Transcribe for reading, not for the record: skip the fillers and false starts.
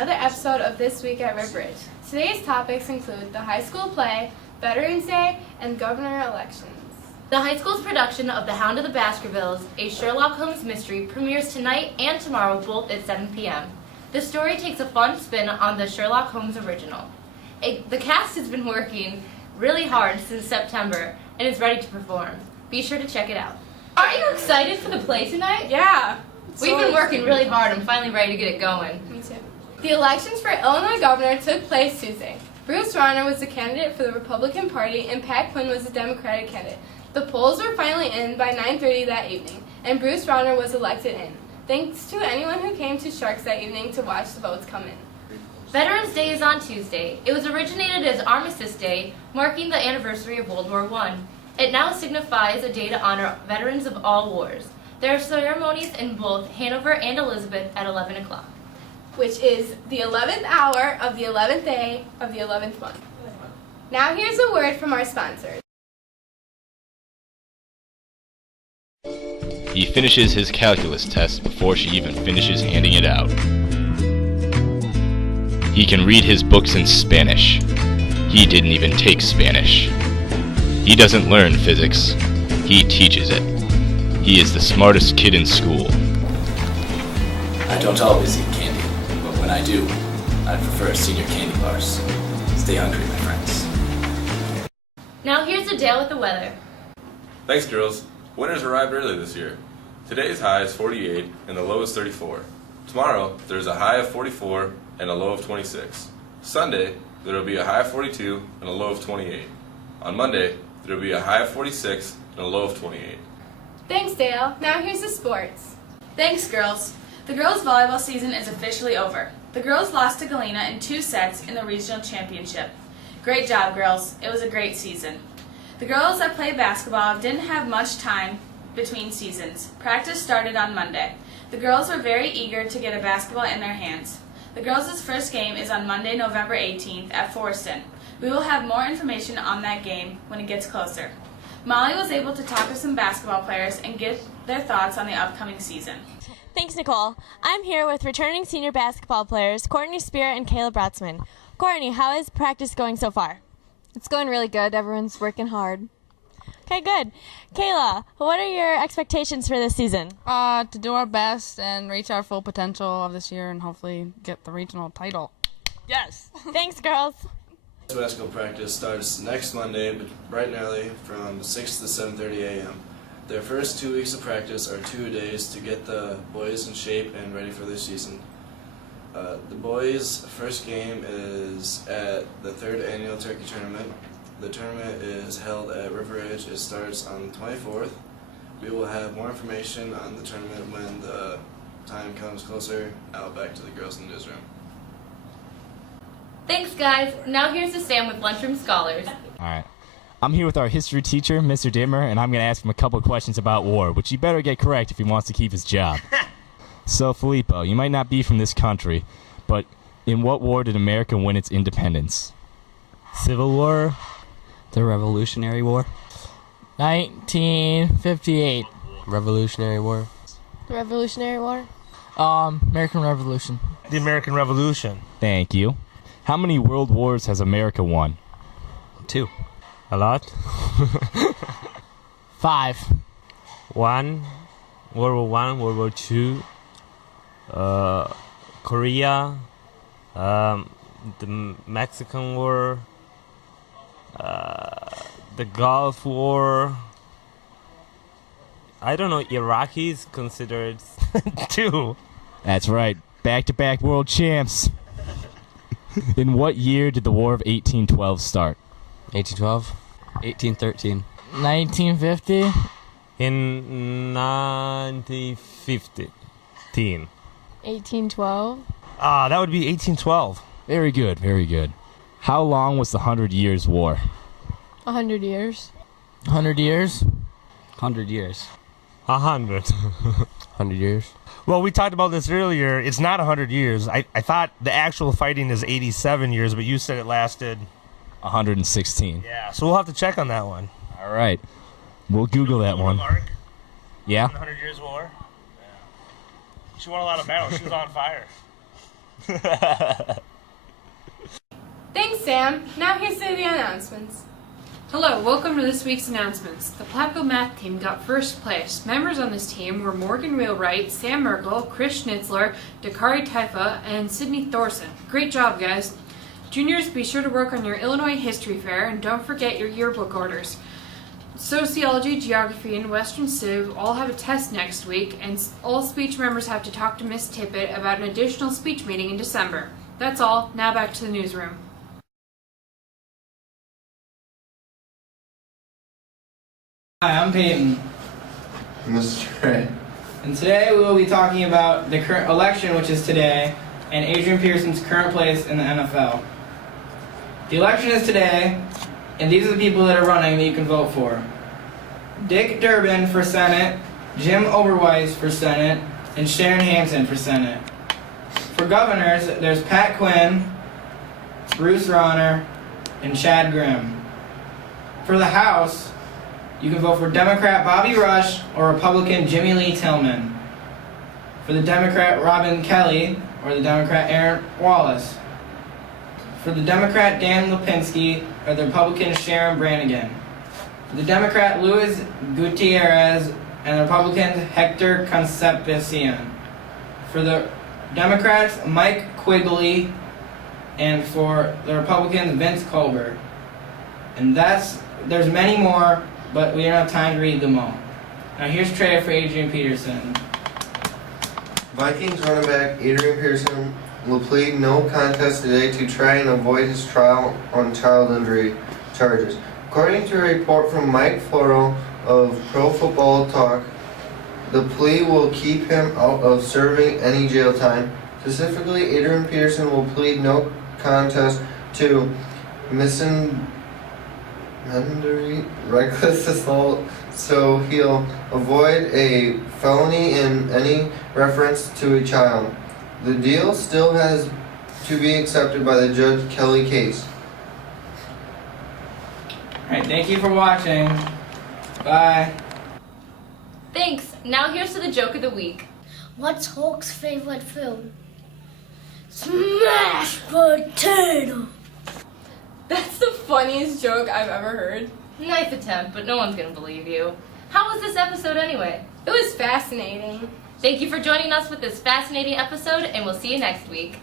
another episode of This Week at River Ridge. Today's topics include the high school play, Veterans Day, and governor elections. The high school's production of The Hound of the Baskervilles, a Sherlock Holmes mystery, premieres tonight and tomorrow, both at 7 p.m. The story takes a fun spin on the Sherlock Holmes original. The cast has been working really hard since September and is ready to perform. Be sure to check it out. Aren't you excited for the play tonight? Yeah. We've been working really hard. I'm finally ready to get it going. Me too. The elections for Illinois governor took place Tuesday. Bruce Rauner was the candidate for the Republican Party and Pat Quinn was the Democratic candidate. The polls were finally in by 9:30 that evening, and Bruce Rauner was elected in. Thanks to anyone who came to Sharks that evening to watch the votes come in. Veterans Day is on Tuesday. It was originated as Armistice Day, marking the anniversary of World War I. It now signifies a day to honor veterans of all wars. There are ceremonies in both Hanover and Elizabeth at 11 o'clock. Which is the 11th hour of the 11th day of the 11th month. Now here's a word from our sponsors. He finishes his calculus test before she even finishes handing it out. He can read his books in Spanish. He didn't even take Spanish. He doesn't learn physics. He teaches it. He is the smartest kid in school. I don't always eat candy, but when I do, I prefer senior candy bars. Stay hungry, my friends. Now here's Adele with the weather. Thanks, girls. Winter's arrived early this year. Today's high is 48 and the low is 34. Tomorrow, there's a high of 44 and a low of 26. Sunday, there will be a high of 42 and a low of 28. On Monday, there will be a high of 46 and a low of 28. Thanks, Dale. Now here's the sports. Thanks, girls. The girls' volleyball season is officially over. The girls lost to Galena in 2 sets in the regional championship. Great job, girls. It was a great season. The girls that play basketball didn't have much time between seasons. Practice started on Monday. The girls were very eager to get a basketball in their hands. The girls' first game is on Monday, November 18th at Forston. We will have more information on that game when it gets closer. Molly was able to talk with some basketball players and get their thoughts on the upcoming season. Thanks, Nicole. I'm here with returning senior basketball players Courtney Spear and Kayla Brotzman. Courtney, how is practice going so far? It's going really good. Everyone's working hard. Okay, good. Kayla, what are your expectations for this season? To do our best and reach our full potential of this year and hopefully get the regional title. Yes. Thanks, girls. Basketball practice starts next Monday, bright and early, from 6 to 7:30 a.m. Their first 2 weeks of practice are 2 days to get the boys in shape and ready for their season. The boys' first game is at the 3rd annual turkey tournament. The tournament is held at River Ridge. It starts on the 24th. We will have more information on the tournament when the time comes closer. Out back to the girls in the newsroom. Thanks, guys. Now here's to Sam with Lunchroom Scholars. All right. I'm here with our history teacher, Mr. Dimmer, and I'm going to ask him a couple of questions about war, which he better get correct if he wants to keep his job. So, Filippo, you might not be from this country, but in what war did America win its independence? Civil War. The Revolutionary War. 1958. Revolutionary War. The Revolutionary War? American Revolution. The American Revolution. Thank you. How many world wars has America won? 2. A lot. 5. 1. World War One, World War Two. Korea. The Mexican War. The Gulf War. I don't know. Iraqis considered 2. That's right. Back-to-back world champs. In what year did the War of 1812 start? 1812. 1813. 1950. In 1915. 1812. That would be 1812. Very good, very good. How long was the 100 Years' War? 100 years. 100 years. 100 years. 100. 100 years. Well, we talked about this earlier. It's not 100 years. I thought the actual fighting is 87 years, but you said it lasted 116. Yeah, so we'll have to check on that one. All right. We'll Google that one. Mark? Yeah? In the 100 Years' War? Yeah. She won a lot of battles. She was on fire. Thanks, Sam. Now here's the announcements. Hello, welcome to this week's announcements. The Placo math team got first place. Members on this team were Morgan Wheelwright, Sam Merkel, Chris Schnitzler, Dakari Taifa, and Sydney Thorson. Great job, guys. Juniors, be sure to work on your Illinois History Fair, and don't forget your yearbook orders. Sociology, Geography, and Western Civ all have a test next week, and all speech members have to talk to Miss Tippett about an additional speech meeting in December. That's all. Now back to the newsroom. Hi, I'm Peyton. Mr. Trey. And today we will be talking about the current election, which is today, and Adrian Peterson's current place in the NFL. The election is today, and these are the people that are running that you can vote for. Dick Durbin for Senate, Jim Oberweis for Senate, and Sharon Hansen for Senate. For governors, there's Pat Quinn, Bruce Rauner, and Chad Grimm. For the House, you can vote for Democrat Bobby Rush or Republican Jimmy Lee Tillman. For the Democrat Robin Kelly or the Democrat Aaron Wallace. For the Democrat Dan Lipinski or the Republican Sharon Brannigan. For the Democrat Luis Gutierrez and the Republican Hector Concepcion. For the Democrats Mike Quigley and for the Republicans Vince Colbert. And there's many more, but we don't have time to read them all. Now here's Trey for Adrian Peterson. Vikings running back Adrian Peterson will plead no contest today to try and avoid his trial on child injury charges. According to a report from Mike Floro of Pro Football Talk, the plea will keep him out of serving any jail time. Specifically, Adrian Peterson will plead no contest to misandry, reckless assault, so he'll avoid a felony in any reference to a child. The deal still has to be accepted by the Judge Kelly case. Alright, thank you for watching. Bye. Thanks. Now here's to the joke of the week. What's Hulk's favorite food? Smashed potato. That's the funniest joke I've ever heard. Nice attempt, but no one's gonna believe you. How was this episode anyway? It was fascinating. Thank you for joining us with this fascinating episode, and we'll see you next week.